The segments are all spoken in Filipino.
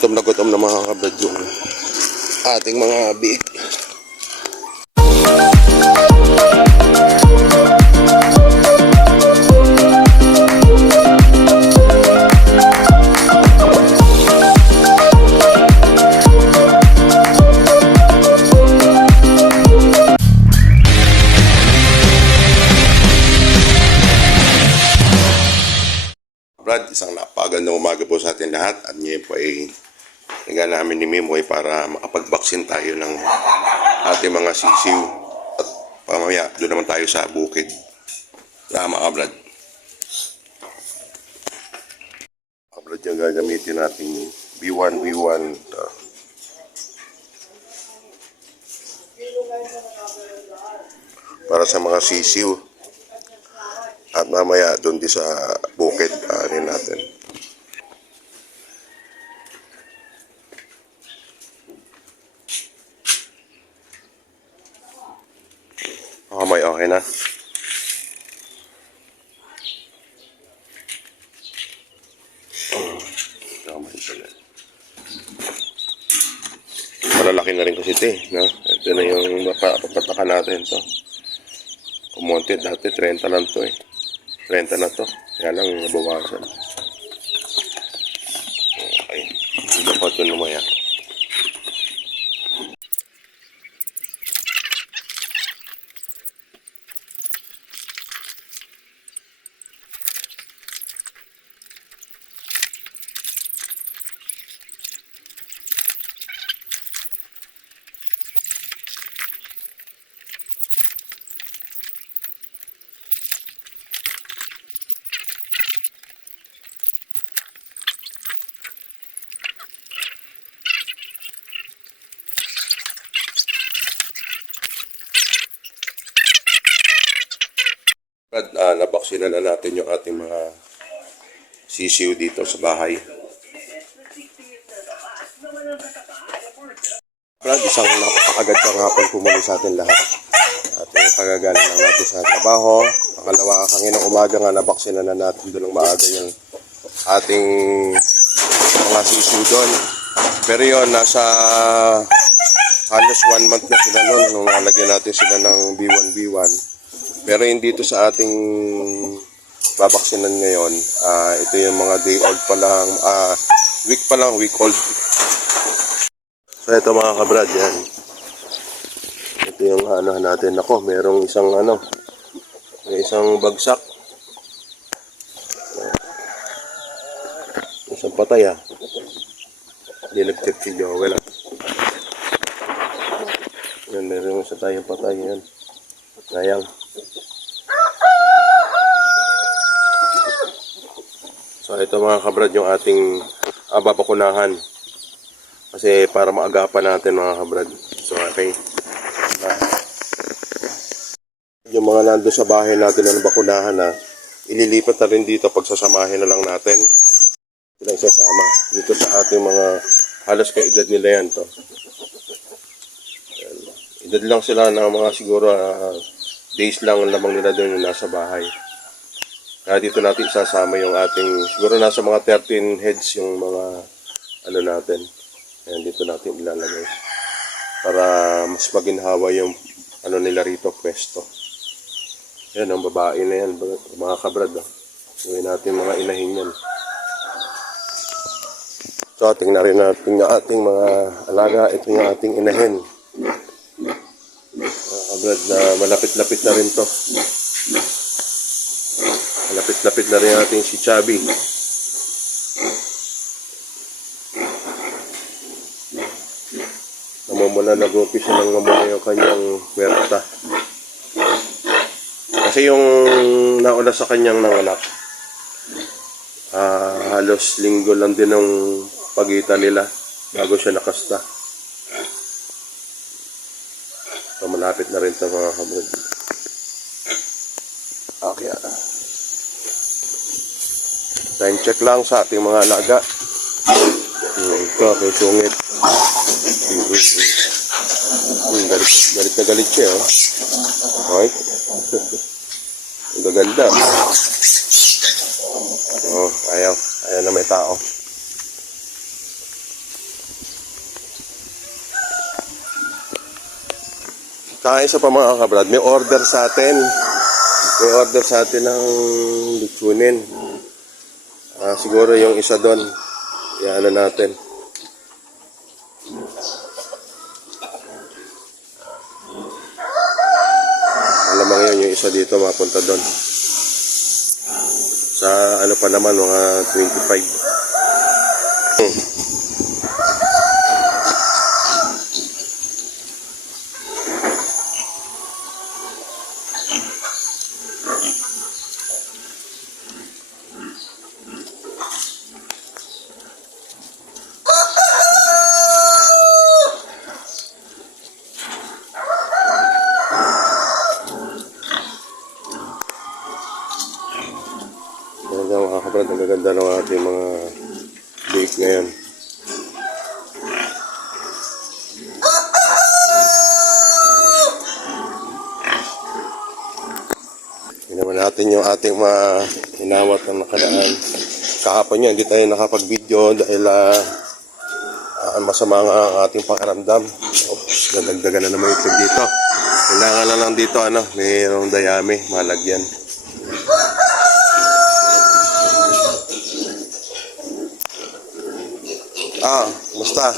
gutom na mga kabrad yung ating mga biik. Brad, isang napagandang umaga po sa atin lahat at ngayon po ay nagana namin ni Mimoy para makapag-vaccine tayo ng ating mga sisiw at pamaya doon naman tayo sa bukid. Tama ka Brad. Brad yung gagamitin natin B1 para sa mga sisiw. At mamaya doon di sa bukid natin. May okay na. Malalaki na rin kasi ito no? Ito na yung papatakan natin to. Kumonti dati 30 lang to 30 na to. Kaya lang nabawasan. Okay. Hindi pa ito lumaya. Brad, nabaksina na natin yung ating mga sisiw dito sa bahay. Brad, isang napakagandang hapon pumuli sa atin lahat. At yung kagagaling lang natin sa trabaho. Pangalawa, kanginang umaga nga nabaksina na natin doon ng maaga yung ating mga sisiw doon. Pero yun, nasa halos 1 month na sila noon nung nalagyan natin sila ng B1. Pero hindi dito sa ating babaksinan ngayon, ito yung mga day old pa lang, week old. So ito mga kabrad, yan. Ito yung natin. Ako, merong isang may isang bagsak. Isang patay Dinagtip si Joel Yan, meron isa tayong patay yan. Sayang. So ito mga kabrad yung ating babakunahan. Kasi para maagapan natin mga kabrad. So okay. Yung mga nando sa bahay natin na bakunahan ililipat na rin dito pagsasamahin na lang natin. Sila isasama dito sa ating mga halos kay edad nila yan to. Edad lang sila ng mga siguro days lang ang lamang nila doon yung nasa bahay. Kaya dito natin isasama yung ating, siguro nasa mga 13 heads yung mga natin. Ayan, dito natin ilalagay. Para mas maginhawa yung nila rito, pwesto. Ayan, ang babae na yan, mga kabrad. Gawin natin mga inahin yan. So, tingnan rin natin yung ating mga alaga. Ito yung ating inahin. Brad, na malapit-lapit na rin to. Malapit-lapit na rin natin si Chubby. Namumula nag-umpisa ng namumula yung kanyang kwerta. Kasi yung nauna sa kanyang nanganak, halos linggo lang din ang pagitan nila bago siya nakasta. So, malapit na rin ito mga kabrad. Okay. Time check lang sa ating mga alaga. Ito, may sungit. Galit na galit siya. Okay. Ang gaganda. Ayaw na may tao. Kaya isa pa mga kabrad, may order sa atin. May order sa atin ng litsunin. Siguro yung isa doon. Iano natin. Malamang yun yung isa dito mapunta doon. Sa ano pa naman, mga 25. Ganda mga kabrad, ang gaganda ng ating mga lake ngayon. Tingnan natin yung ating mga inawat na nakaraan. Kahapon yun, hindi tayo nakapag-video dahil masama ang ating pakiramdam. Oops, nadagdagan na naman ito dito. Kailangan na lang dito, mayroong dayami, malagyan. Musta?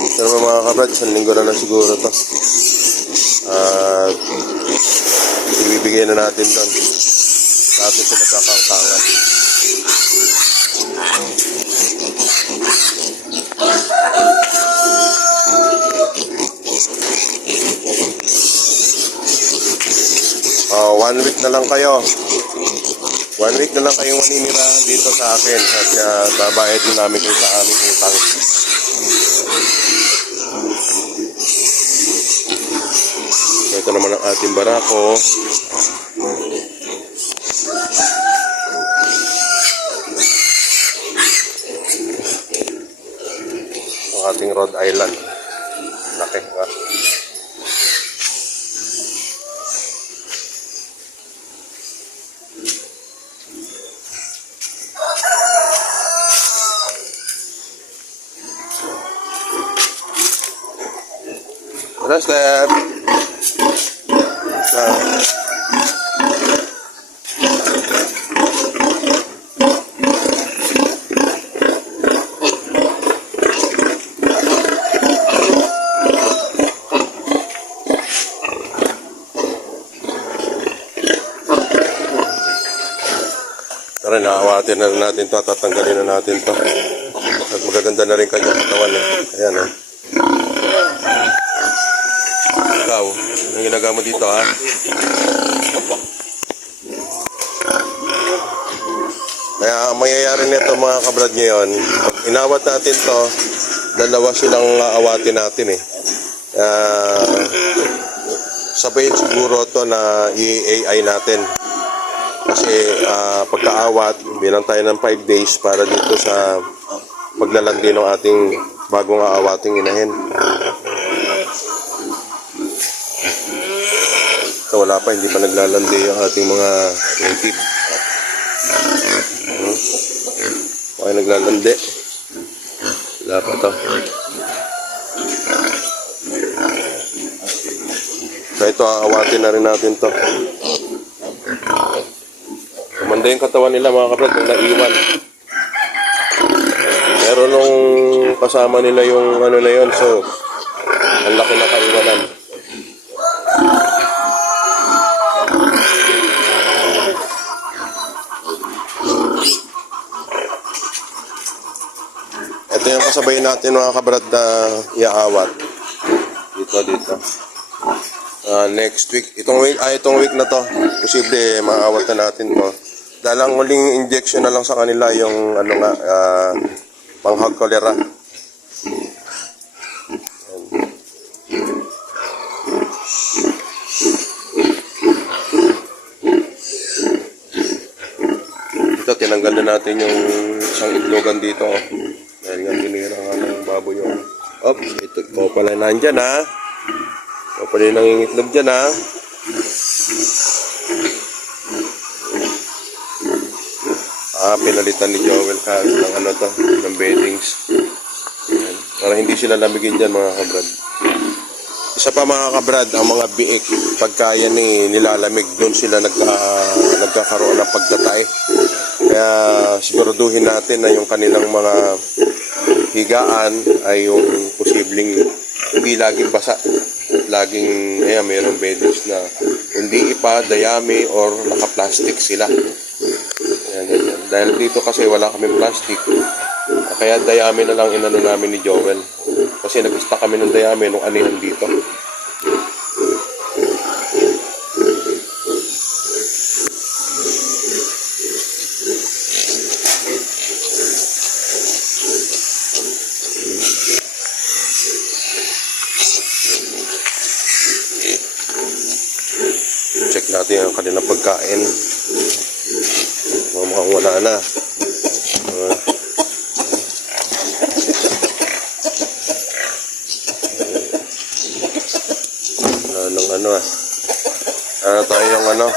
Ito naman mga kabrad, isang linggo na lang siguro to. Ibibigay na natin doon. Sa atin sa nagkakangkangan. One week na lang kayo. 1 week na lang kayong maninirahan dito sa akin at babayad din namin kayo sa aming utang. Ito naman ang ating barako. Ang ating Rhode Island. Laki nga. Step. Tara, naawatin na rin natin ito at tatanggalin na natin ito. At magaganda na rin kanyang katawan. Ayan, Ikaw, anong ginagawa mo dito, ha? Kaya ang mayayari nito mga kabrad ngayon, pag inawat natin to, dalawa silang awatin natin sabayin siguro to na i-AI natin. Kasi pagkaawat, bilang tayo ng 5 days para dito sa paglalandi ng ating bagong aawating inahin. So, wala pa, hindi pa naglalandi ang ating mga native. Okay, naglalandi. Wala pa to. So, ito, aawatin na rin natin to. Kumanda yung katawan nila mga kabrad kung naiwan. Pero nung kasama nila yung ano na yun, so, ang laki na kaiwanan. Ito yung kasabay natin mga kabrad na iaawat. Dito. Next week, itong week na to, posible maawat na natin to. Dahil ang huling injection na lang sa kanila yung panghag cholera. Ito, tinanggal na natin yung isang itlogan dito. Dahil nga tinira nga ng baboy yung... Oops, ito pala nandyan ha. Ito pala yung nangingitlog dyan ha. pinalitan ni Joel ng ano to, ng beddings. Ayan. Para hindi sila lamigin dyan mga kabrad. Isa pa mga kabrad, ang mga biik, pagka yan nilalamig, doon sila nagkakaroon ng pagtatay. Kaya siguraduhin natin na yung kanilang mga higaan ay yung posibleng hindi laging basa. Laging mayroong beddings na hindi ipa, dayami, or naka-plastic sila. Ayan. Dahil dito kasi wala kaming plastic, kaya dayami na lang inano namin ni Joel. Kasi nag-stock kami ng dayami nung anihan dito. Check natin ang kanilang pagkain. Mukhang wala na. Ano tayong wala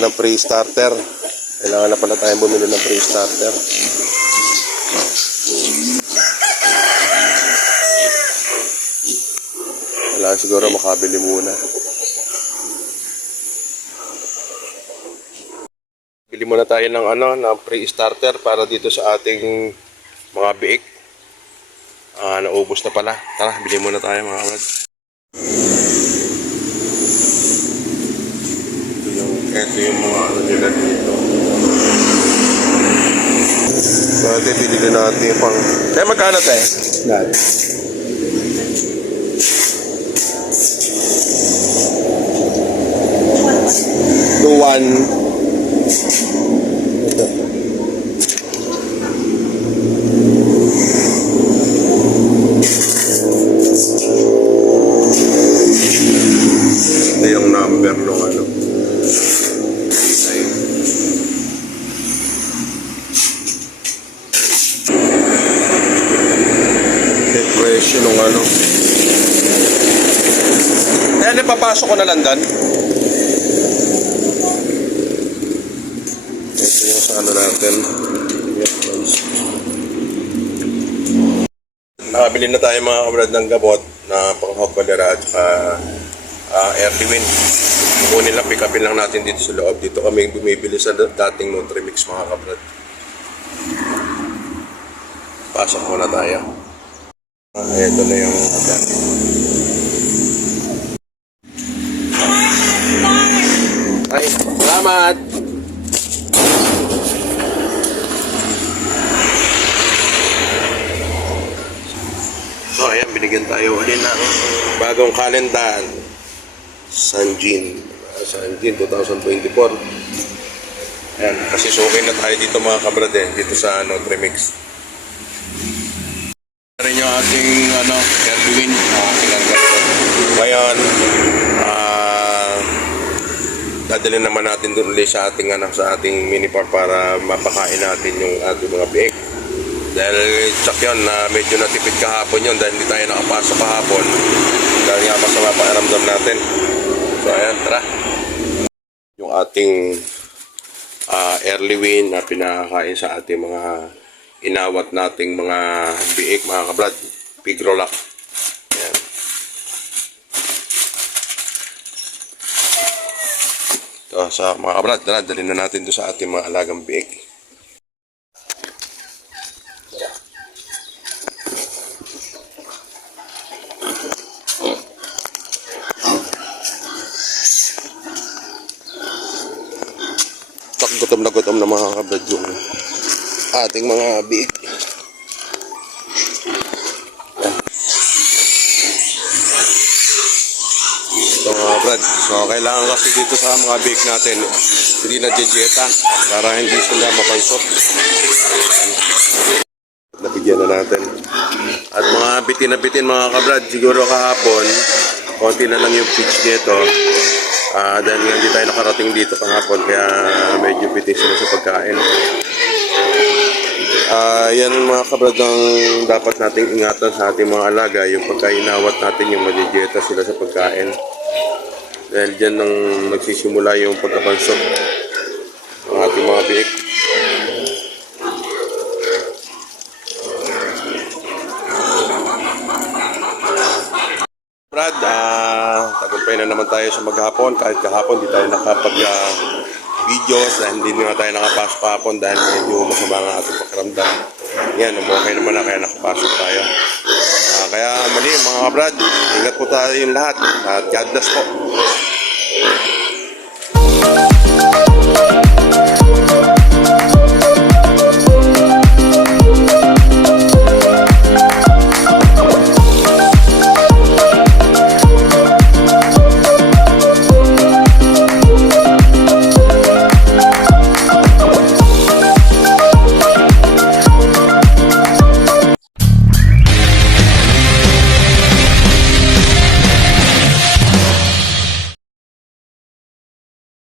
ng pre-starter. Kailangan na pala tayong bumili ng pre-starter. Wala siguro makabili muna. Bili muna tayo ng ng pre-starter para dito sa ating mga biik. Naubos na pala. Tara, bili muna tayo mga kabrad. Ito yung mga nila dito. So, ito binili natin pang... Kaya magkano tayo? Lahat. Tuwan. Ito yung number nung presyo nung Kaya napapasok ko na lang dan. Ito yung sa natin. Nakabili na tayo mga kabrad ng gabot na pang-hog cholera at saka early wind. Kukunin lang, pick upin lang natin dito sa loob. Dito kami bumibili sa dating Nutrimix mga kabrad. Pasok muna tayo. Ito na yung ay, salamat! So, ayan, binigyan tayo ulit ng bagong kalendar. Sanjin 2024. Ayan, kasi sukay na tayo dito mga kabrad dito sa Nutrimix. Rin yung ating Erwin kinarga ko. Ngayon dadalhin naman natin doon ulit sa ating sa ating mini farm para mapakain natin yung ating mga biik. Dahil tsak yun na medyo natipid kahapon yun dahil hindi tayo nakapasok kahapon dahil nga masama pakiramdam natin. So ayan, tara. Yung ating early win na pinakakain sa ating mga inawat nating mga biik mga kabrad, pigrolak. Ayan. Ito sa mga kabrad, dalhin na natin doon sa ating mga alagang biik. Gutom na mga kabrad yung ating mga biik. Ito mga kabrad. So kailangan kasi dito sa mga biik natin hindi na dieta para hindi sila mapansot. Nabigyan na natin. At mga bitin na bitin mga kabrad, siguro kahapon konti na lang yung pitch nito. Dahil nga hindi tayo nakarating dito kahapon kaya medyo bitin sila sa pagkain. Yan mga kabrad ang dapat nating ingatan sa ating mga alaga, yung pagkainawat natin yung madidieta sila sa pagkain. Dahil dyan nang nagsisimula yung pagkapansot. yung mga biik. Brad, tagumpay na naman tayo sa maghapon. Kahit kahapon di tayo nakapag-videos dahil hindi na tayo nakapasok kahapon dahil medyo masama ang ating pakiramdam. Yan, okay naman na kaya nakapasok tayo. Kaya mali mga Brad, ingat po tayo yung lahat at God bless po.